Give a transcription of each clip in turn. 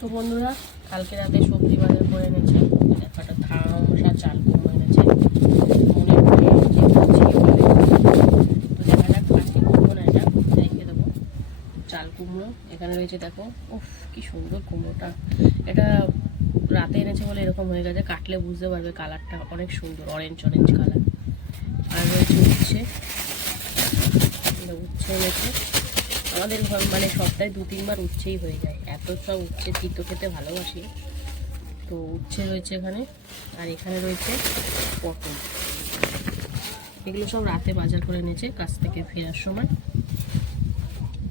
তো বন্ধুরা, কালকে রাতে সবজি বাজার করে এনেছে। একটা থাড়া মশা চাল কুমড়ো এনেছে। মনে রেখে চাল কুমড়ো, এখানে রয়েছে দেখো। উফ, কি সুন্দর কুমড়োটা। এটা রাতে এনেছে বলে এরকম হয়ে গেছে, কাটলে বুঝতে পারবে কালারটা অনেক সুন্দর অরেঞ্জ অরেঞ্জ কালার আর রয়েছে উচ্ছে। উচ্ছে এনেছে। আমাদের ঘর মানে সপ্তাহে দু তিনবার উচ্ছেই হয়ে যায়। এত সব উচ্ছে তিতো খেতে ভালোবাসি। তো উচ্ছে রয়েছে এখানে, আর এখানে রয়েছে পটল। এগুলো সব রাতে বাজার করে এনেছে কাছ থেকে ফেরার সময়।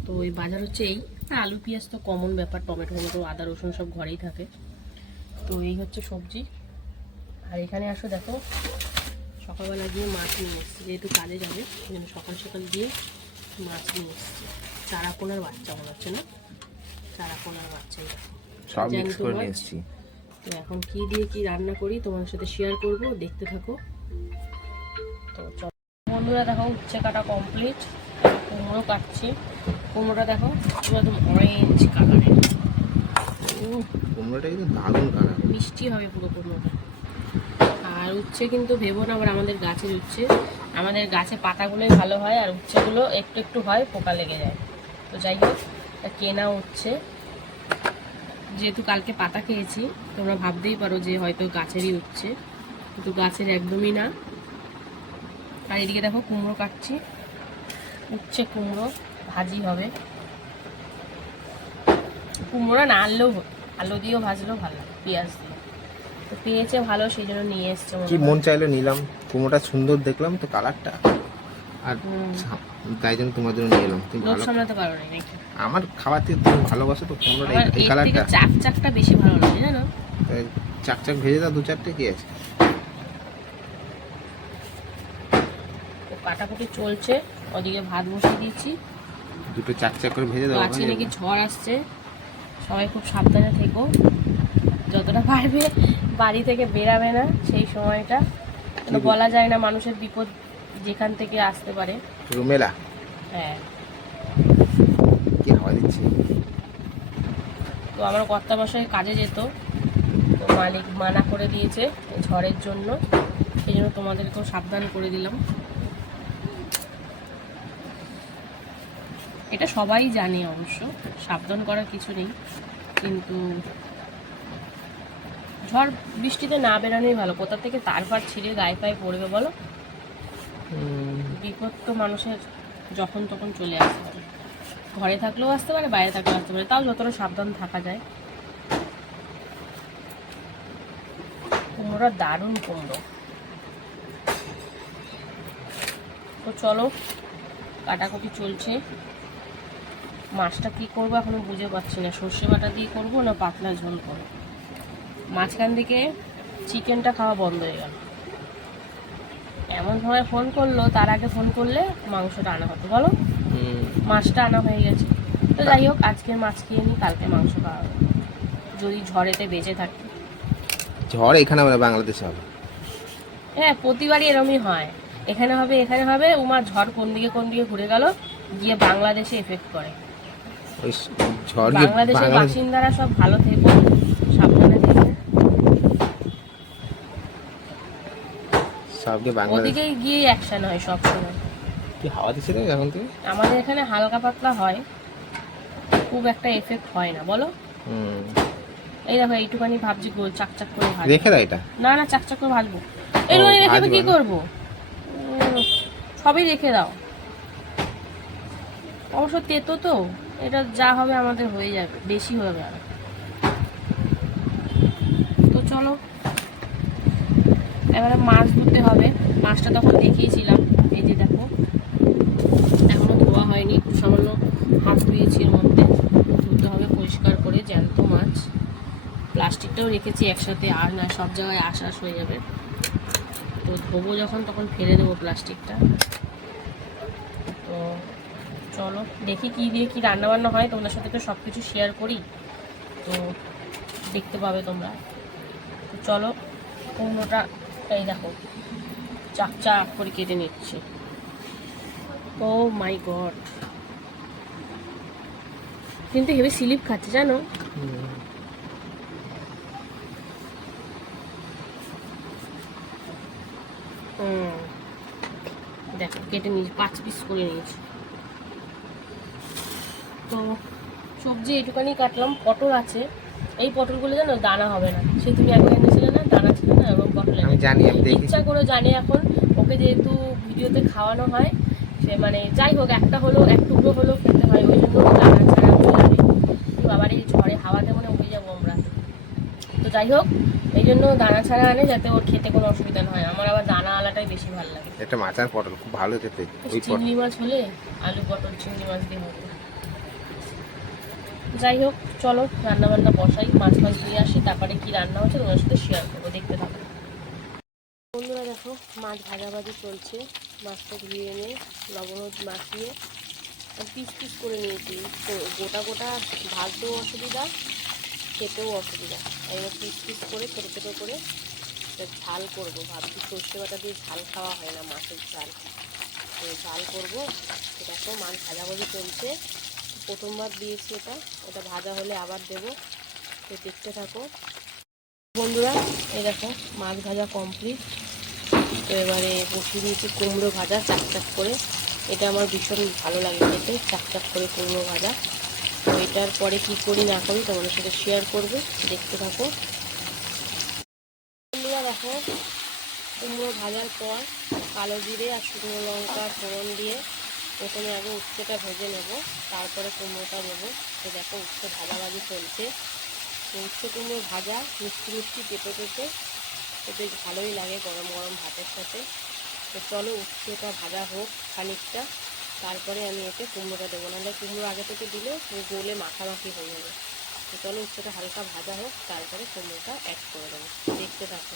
তো ওই বাজার হচ্ছে এই। আলু, পেঁয়াজ তো কমন ব্যাপার, টমেটো টমেটো আদা, রসুন সব ঘরেই থাকে। তো এই হচ্ছে সবজি। আর এখানে আসো দেখো, সকালবেলা গিয়ে মাছ নিয়ে এসেছি। যেহেতু কাজে যাবে ওই সকাল সকাল গিয়ে মাছ নিয়ে এসেছি। চারাপোনার বাচ্চা মনে হচ্ছে না? চারাপোনার বাচ্চা সব মিক্স করে। নিয়ে এসেছি। তো এখন কি দিয়ে কি রান্না করি তোমার সাথে শেয়ার করব দেখতে থাকো। তো বন্ধুরা দেখো উচ্ছে কাটা কমপ্লিট কুমড়ো কাটছি। কুমড়োটা দেখো একদম অরেঞ্জ কালারের কুমড়োটা কিন্তু দারুণ কালার মিষ্টি হবে পুরো কুমড়োটা। আর উচ্ছে কিন্তু ভেবো না আবার আমাদের গাছের উচ্ছে। আমাদের গাছে পাতাগুলোই ভালো হয় আর উচ্ছেগুলো একটু একটু হয় পোকা লেগে যায়। তো যাই হোক কেনা হচ্ছে। যেহেতু কালকে পাতা খেয়েছি তোমরা ভাবতেই পারো যে হয়তো গাছেরই উচ্ছে কিন্তু গাছের একদমই না। আর এদিকে দেখো কুমড়ো কাটছি। উচ্ছে কুমড়ো ভাজি হবে। কুমড়ো না আনলেও। আলু দিয়েও ভাজলেও ভালো পেঁয়াজ দিয়ে। তো পেয়েছে ভালো সেই জন্য নিয়ে এসছে কি মন চাইলো নিলাম। কুমড়োটা সুন্দর দেখলাম তো কালারটা আর তাই জন্য তোমার জন্য নিয়ে এলাম। তুমি ভালো সামলাতে পারো না নাকি? আমার খাবার থেকে তুমি ভালোবাসো তো আমার এই- কালারটা চাক চাকটা বেশি ভালো লাগে জানো? চাক চাক ভেজে দাও দু চারটে কি আছে? কাটাকুটি চলছে ওদিকে ভাত বসিয়ে দিয়েছি দুটো চাক চাক করে ভেজে দাও হয়ে নাকি ঝড় আসছে সবাই খুব সাবধানে থেকো। যতটা পারবে বাড়ি থেকে বেরাবে না সেই সময়টা। বলা যায় না মানুষের বিপদ যেখান থেকে আসতে পারে। রুমেলা? হ্যাঁ। কি হাওয়া দিচ্ছে? তো আমার কর্তা মশাই কাজে যেত তো মালিক মানা করে দিয়েছে ঝড়ের জন্য। সেই জন্য তোমাদেরকেও সাবধান করে দিলাম। এটা সবাই জানে অবশ্য সাবধান করার কিছু নেই। কিন্তু ঝড় বৃষ্টিতে না বেরোনোই ভালো। কোথা থেকে তার ফার ছিঁড়ে গায়ে পায়ে পড়বে বলো? বিপদ তো মানুষের যখন তখন চলে আসতে পারে ঘরে থাকলেও আসতে পারে, বাইরে থাকলেও আসতে পারে। তাও যতটা সাবধান থাকা যায়। কুমড়োটা দারুণ কুমড়ো। তো চলো, কাটাকুটি চলছে। মাছটা কি করব এখনও বুঝে পাচ্ছি না। সর্ষে বাটা দিয়ে করব না পাতলা ঝোল করব? মাঝখান থেকে চিকেনটা খাওয়া বন্ধ হয়ে গেল। এমন সময় ফোন করল তার আগে ফোন করলে মাংসটা আনা হতো বলো? মাছটা আনা হয়ে গেছে। তো যাই হোক আজকে মাছ খেয়ে নিই কালকে মাংস খাওয়া হবে। যদি ঝড়েতে বেঁচে থাকি। ঝড় এখানে হবে বাংলাদেশে হবে? হ্যাঁ প্রতিবারই এরমই হয়। এখানে হবে এখানে হবে উমা ঝড় কোন দিকে কোন দিকে ঘুরে গেল গিয়ে বাংলাদেশে এফেক্ট করে। বাংলাদেশের বাসিন্দারা সব ভালো থেকো সাবধানে থেকো। সব বাংলাদেশ ওদিকেই গিয়ে অ্যাকশন হয় সব সময়। কি হাওয়া দিচ্ছে রে এখন থেকে? আমাদের এখানে হালকা পাতলা হয়। খুব একটা এফেক্ট হয় না বলো? হুম। এই দেখো এইটুখানি ভাবছি গোল চাকচাক করে ভাজ রেখে দাও এটা। না না চাকচাক করে ভাজবো। এইটুখানি রেখে আমি কি? করব? সবই রেখে দাও। অবশ্য তেতো তো এটা যা হবে আমাদের হয়ে যাবে বেশি হবে আর। তো চলো এবারে মাছ ধরতে হবে। মাছটা তখন দেখিয়েছিলাম। এই যে দেখো, এখনও ধোয়া হয়নি। সামান্য হাত ধুয়েছি এর মধ্যে। ধুতে হবে পরিষ্কার করে জ্যান্ত মাছ। প্লাস্টিকটাও রেখেছি একসাথে, আর না, সব জায়গায় আশ্বাস হয়ে যাবে। তো ধোবো যখন, তখন ফেলে দেবো প্লাস্টিকটা। তো চলো, দেখি কী দিয়ে কী রান্নাবান্না হয়। তোমাদের সাথে তো সব কিছু শেয়ার করি। তো দেখতে পাবে তোমরা। চলো, কুমড়োটা এই দেখো চাক চাক করে কেটে নিচ্ছে। ও মাই গড কিন্তু হেভি স্লিপ খাচ্ছে, জানো? দেখো, কেটে নিয়েছি, পাঁচ পিস করে নিয়েছি। তো সবজি এইটুখানি কাটলাম, পটল আছে। এই পটলগুলো জানো, দানা হবে না। সে তুমি একদিন এনেছিলে না, দানা ছিল না জানি আমি দেখেছি। ইচ্ছা করে জানি এখন। ওকে যেহেতু ভিডিওতে খাওয়ানো হয় সে মানে যাই হোক একটা হলো এক টুকরো হলেও খেতে হয় ওই জন্য দানা ছাড়া যাবে আবার এই ঝড়ে হাওয়াতে মনে উঠে যাব আমরা। তো যাই হোক এই জন্য দানা ছাড়া আনে যাতে ওর খেতে কোনো অসুবিধা না হয়। আমার আবার দানা আলাটাই বেশি ভালো লাগে। একটা মাচার পটল খুব ভালো খেতে ওই চিংড়ি মাছ হলে আলু পটল চিংড়ি মাছ দিয়ে হতো। যাই হোক চলো রান্না বান্না বসাই মাছ ফাছ দিয়ে আসি তারপরে কি রান্না হচ্ছে তোমার সাথে শেয়ার করব দেখতে থাকো। দেখো মাছ ভাজাভাজি চলছে। মাছটা ধুয়ে এনে লবণ মাখিয়ে পিস পিস করে নিয়েছি। গোটা গোটা ভাজতেও অসুবিধা, খেতেও অসুবিধা। এবার পিস পিস করে, ছোটো ছোটো করে ঝাল করব। ভাবছি সর্ষে বাটা দিয়ে ঝাল খাওয়া হয় না মাছের ঝাল। তো ঝাল করব। সেটা তো মাছ ভাজাভাজি চলছে। প্রথমবার দিয়েছি এটা। এটা ভাজা হলে আবার দেবো। তো দেখতে থাকো। বন্ধুরা, এই দেখো, মাছ ভাজা কমপ্লিট এবারে বসিয়ে দিয়েছি কুমড়ো ভাজা, চাক চাক করে। এটা আমার ভীষণ ভালো লাগে খেতে, চাক চাক করে কুমড়ো ভাজা। তো এটার পরে কি করি না করি তোমাদের সাথে শেয়ার করব, দেখতে থাকো। বন্ধুরা দেখো, কুমড়ো ভাজার পর কালো জিরে আর শুকনো লঙ্কা ফোড়ন দিয়ে প্রথমে আগে উচ্ছেটা ভেজে নেব, তারপরে কুমড়োটা দেবো তো দেখো উচ্ছে ভাজাভাজি চলছে। উচ্ছে কুমড়ো ভাজা মিষ্টি মিষ্টি পেঁপে পেঁপে তো বেশ ভালোই লাগে গরম গরম ভাতের সাথে। তো চলো উচ্ছেটা ভাজা হোক খানিকটা, তারপরে আমি এতে কুমড়োটা দেবো। নাহলে কুমড়ো আগে থেকে দিলে গোলে মাখামাখি হয়ে যাবে। তো চলো উচ্ছেটা হালকা ভাজা হোক, তারপরে কুমড়োটা অ্যাড করে দেবো। দেখতে থাকো।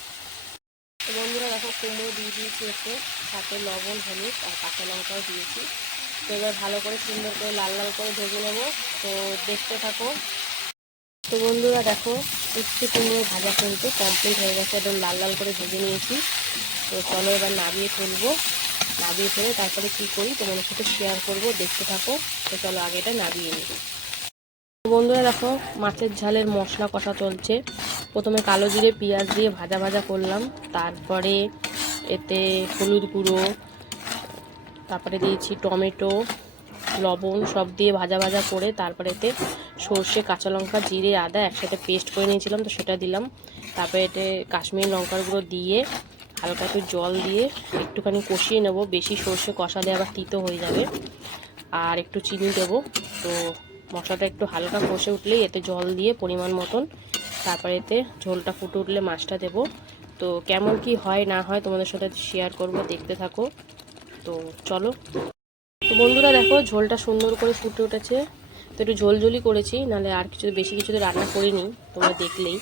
তো বন্ধুরা দেখো, কুমড়ো দিয়ে দিয়েছি এতে। সাথে লবণ, হলুদ আর কাঁচা লঙ্কাও দিয়েছি। তো এবার ভালো করে সুন্দর করে লাল লাল করে ভেজে নেব। তো দেখতে থাকো। তো বন্ধুরা দেখো উচ্ছে কুমড়ো ভাজা কিন্তু কমপ্লিট হয়ে গেছে, একদম লাল লাল করে ভেজে নিয়েছি। তো চলো এবার নামিয়ে ফেলব। নামিয়ে ফেলে তারপরে কি করি তোমাদের সাথে শেয়ার করব, দেখতে থাকো। তো চলো আগে এটা নামিয়ে নিই। বন্ধুরা দেখো, মাছের ঝালের মশলা কষা চলছে। প্রথমে কালো জিরে, পেঁয়াজ দিয়ে ভাজা ভাজা করলাম। তারপরে এতে হলুদ গুঁড়ো, তারপরে দিয়েছি টমেটো। লবণ সব দিয়ে ভাজা ভাজা করে তারপরে এতে সর্ষে, কাঁচা লঙ্কা, জিরে, আদা একসাথে পেস্ট করে নিয়েছিলাম, তো সেটা দিলাম। তারপরে এতে কাশ্মীরি লঙ্কার গুঁড়ো দিয়ে হালকা একটু জল দিয়ে একটুখানি কষিয়ে নেব। বেশি সর্ষে কষালে আবার তিতো হয়ে যাবে। আর একটু চিনি দেবো। তো মশলাটা একটু হালকা কষে উঠলেই এতে জল দিয়ে পরিমাণ মতন তারপরে এতে ঝোলটা ফুটে উঠলে মাছটা দেবো। তো কেমন কি হয় না হয় তোমাদের সাথে শেয়ার করব, দেখতে থাকো। তো চলো। তো বন্ধুরা দেখো, ঝোলটা সুন্দর করে ফুটে উঠেছে। তো একটু ঝোল ঝোলই করেছি, নাহলে আর কিছু বেশি কিছু তো রান্না করিনি, তোমরা দেখলেই।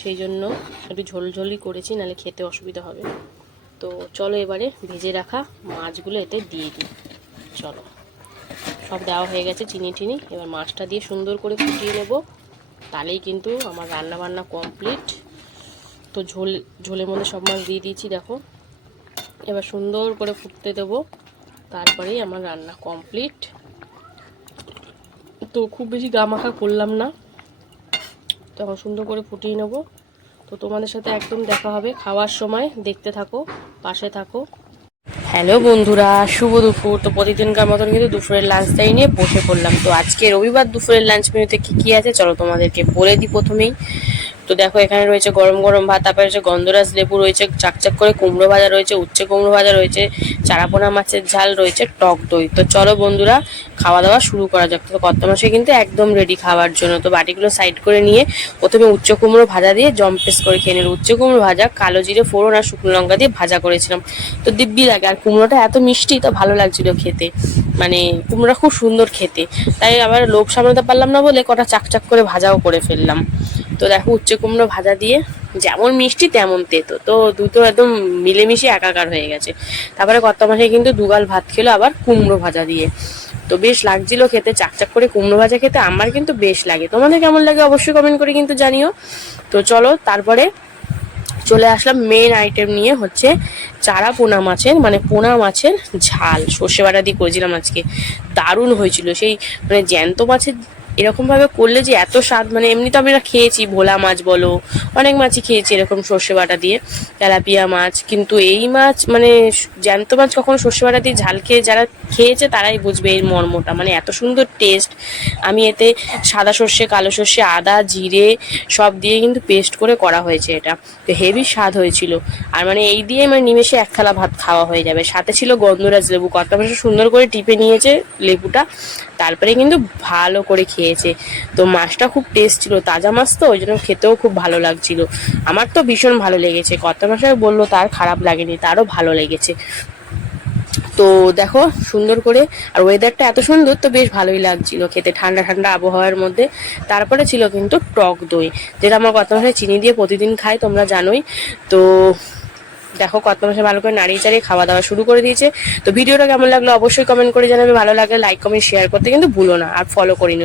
সেই জন্য একটু ঝোল ঝোলই করেছি, নাহলে খেতে অসুবিধা হবে। তো চলো এবারে ভেজে রাখা মাছগুলো এতে দিয়ে দিই। চলো। সব দেওয়া হয়ে গেছে চিনি টিনি এবার মাছটা দিয়ে সুন্দর করে ফুটিয়ে নেব। তাহলেই কিন্তু আমার রান্না বান্না কমপ্লিট। তো ঝোল ঝোলের মধ্যে সব মাছ দিয়ে দিয়েছি, দেখো। এবার সুন্দর করে ফুটতে দেবো। তারপরেই আমার রান্না কমপ্লিট। তো খুব বেশি গামাখা করলাম না। তখন সুন্দর করে ফুটিয়ে নেব। তো তোমাদের সাথে একদম দেখা হবে খাওয়ার সময়। দেখতে থাকো, পাশে থাকো। হ্যালো বন্ধুরা, শুভ দুপুর। তো প্রতিদিনকার মতন কিন্তু দুপুরের লাঞ্চ টাইম নিয়ে বসে পড়লাম। তো আজকে রবিবার দুপুরের লাঞ্চ মেনুতে কী কী আছে? চলো তোমাদেরকে বলে দিই প্রথমেই। তো দেখো, এখানে রয়েছে গরম গরম ভাত, তারপরে রয়েছে গন্ধরাজ লেবু রয়েছে চাকচাক করে কুমড়ো ভাজা রয়েছে, উচ্ছে কুমড়ো ভাজা রয়েছে, চারাপোনা মাছের ঝাল রয়েছে, টক দই। তো চলো বন্ধুরা, খাওয়া দাওয়া শুরু করা যাক। তো কত মাসে কিন্তু একদম রেডি খাওয়ার জন্য। তো বাটিগুলো সাইড করে নিয়ে প্রথমে উচ্চ কুমড়ো ভাজা দিয়ে জম্পেস করে খেয়ে নিল উচ্চ কুমড়ো ভাজা, কালো জিরে, ফোড়ন আর শুকনো লঙ্কা দিয়ে ভাজা করেছিলাম। তো দিব্যি লাগে, আর কুমড়োটা এত মিষ্টি, তো ভালো লাগছিল খেতে। মানে কুমড়োটা খুব সুন্দর খেতে। তাই আবার লোভ সামলাতে পারলাম না বলে কটা চাকচাক করে ভাজাও করে ফেললাম। তো দেখো উচ্চ কুমড়ো ভাজা দিয়ে যেমন মিষ্টি তেমন তেতো। তো দুটো একদম মিলেমিশে একাকার হয়ে গেছে। তারপরে কত মাসে কিন্তু দুগাল ভাত খেলো আবার কুমড়ো ভাজা দিয়ে। তো বেশ লাগছিল খেতে, চাকচাক করে কুমড়ো ভাজা খেতে। আমার কিন্তু বেশ লাগে। তোমাদের কেমন লাগে অবশ্যই কমেন্ট করে কিন্তু জানিও। তো চলো তারপরে চলে আসলাম মেন আইটেম নিয়ে হচ্ছে চারা পোনা মাছের মানে পোনা মাছের ঝাল। সর্ষে বাটা দিয়ে করেছিলাম আজকে। দারুণ হয়েছিল। সেই মানে জ্যান্ত মাছের এরকম ভাবে করলে যে এত স্বাদ মানে এমনি তো আমরা খেয়েছি, ভোলা মাছ বলো, অনেক মাছই খেয়েছি এরকম সর্ষে বাটা দিয়ে, তেলাপিয়া মাছ, কিন্তু এই মাছ মানে জ্যান্ত মাছ কখনো সর্ষে বাটা দিয়ে ঝাল খেয়ে যারা খেয়েছে তারাই বুঝবে এর মর্মটা মানে এত সুন্দর টেস্ট আমি এতে সাদা সর্ষে, কালো সর্ষে, আদা, জিরে সব দিয়ে কিন্তু পেস্ট করে করা হয়েছে এটা। তো হেভি স্বাদ হয়েছিল। আর মানে এই দিয়ে মানে নিমেষে এক থালা ভাত খাওয়া হয়ে যাবে। সাথে ছিল গন্ধরাজ লেবু কত সুন্দর করে টিপে নিয়েছে লেবুটা। তারপরে কিন্তু ভালো করে খেয়েছে। তো মাছটা খুব টেস্ট ছিল, তাজা মাছ তো ওই জন্য খেতেও খুব ভালো লাগছিল। আমার তো ভীষণ ভালো লেগেছে। কত মাসে বলল, তার খারাপ লাগেনি, তারও ভালো লেগেছে। তো দেখো, সুন্দর করে, আর ওয়েদারটা এত সুন্দর তো বেশ ভালোই লাগছিল খেতে, ঠান্ডা ঠান্ডা আবহাওয়ার মধ্যে। তারপরে ছিল কিন্তু টক দই, যেটা আমার মাসে চিনি দিয়ে প্রতিদিন খাই তোমরা জানোই। তো দেখো, কত মাসে ভালো করে নাড়িয়ে চাড়িয়ে খাওয়া দাওয়া শুরু করে দিয়েছে। তো ভিডিওটা কেমন লাগল অবশ্যই কমেন্ট করে জানাবে। ভালো লাগলে লাইক কমেন্ট শেয়ার করতে কিন্তু ভুলো না। আর ফলো করি